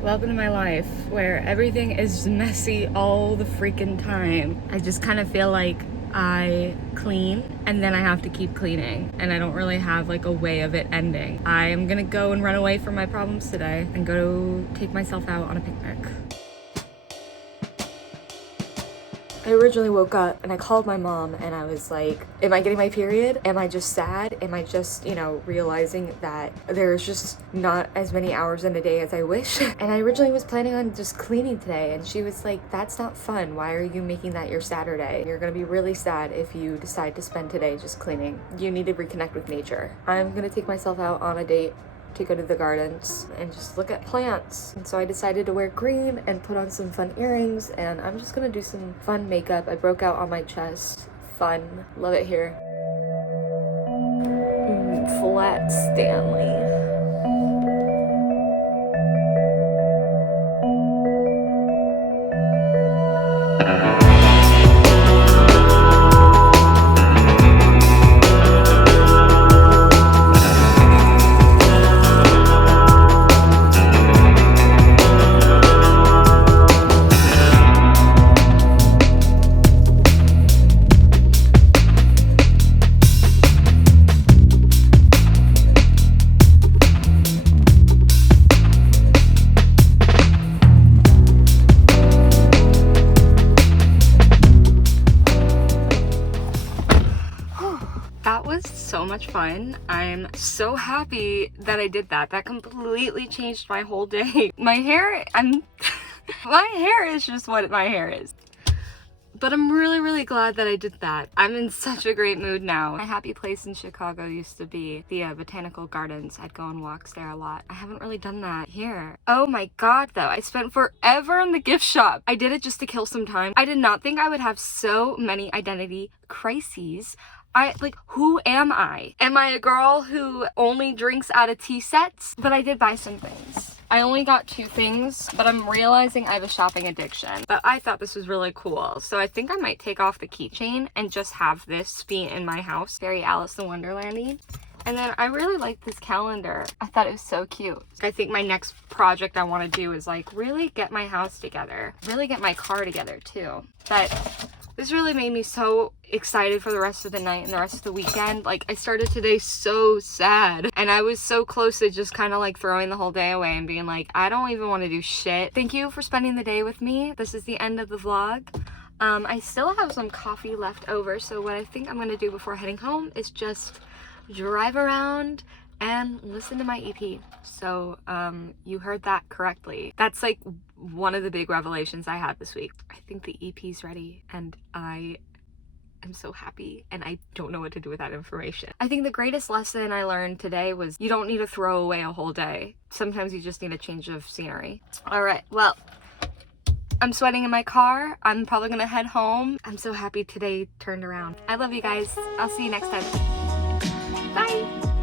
Welcome to my life where everything is messy all the freaking time. I just kind of feel like I clean and then I have to keep cleaning and I don't really have like a way of it ending. I am gonna go and run away from my problems today and go take myself out on a picnic. I originally woke up and I called my mom and I was like, am I getting my period? Am I just sad? Am I just, realizing that there's just not as many hours in a day as I wish? And I originally was planning on just cleaning today and she was like, that's not fun. Why are you making that your Saturday? You're gonna be really sad if you decide to spend today just cleaning. You need to reconnect with nature. I'm gonna take myself out on a date to go to the gardens and just look at plants. And so I decided to wear green and put on some fun earrings, and I'm just gonna do some fun makeup. I broke out on my chest. Fun. Love it here. Flat Stanley. That was so much fun. I'm so happy that I did that. That completely changed my whole day. My hair, my hair is just what my hair is. But I'm really glad that I did that. I'm in such a great mood now. My happy place in Chicago used to be the Botanical Gardens. I'd go on walks there a lot. I haven't really done that here. Oh my god though, I spent forever in the gift shop. I did it just to kill some time. I did not think I would have so many identity crises. Who am I? Am I a girl who only drinks out of tea sets? But I did buy some things. I only got 2 things, but I'm realizing I have a shopping addiction. But I thought this was really cool. So I think I might take off the keychain and just have this be in my house. Very Alice in Wonderland-y. And then I really like this calendar. I thought it was so cute. I think my next project I want to do is like really get my house together. Really get my car together too. But this really made me so excited for the rest of the night and the rest of the weekend. Like, I started today so sad and I was so close to just kind of like throwing the whole day away and being like, I don't even want to do shit. Thank you for spending the day with me. This is the end of the vlog. I still have some coffee left over, so what I think I'm gonna do before heading home is just drive around and listen to my EP. So you heard that correctly. That's like one of the big revelations I had this week. I think the EP's ready and I am so happy and I don't know what to do with that information. I think the greatest lesson I learned today was you don't need to throw away a whole day. Sometimes you just need a change of scenery. All right, well, I'm sweating in my car. I'm probably gonna head home. I'm so happy today turned around. I love you guys. I'll see you next time. Bye.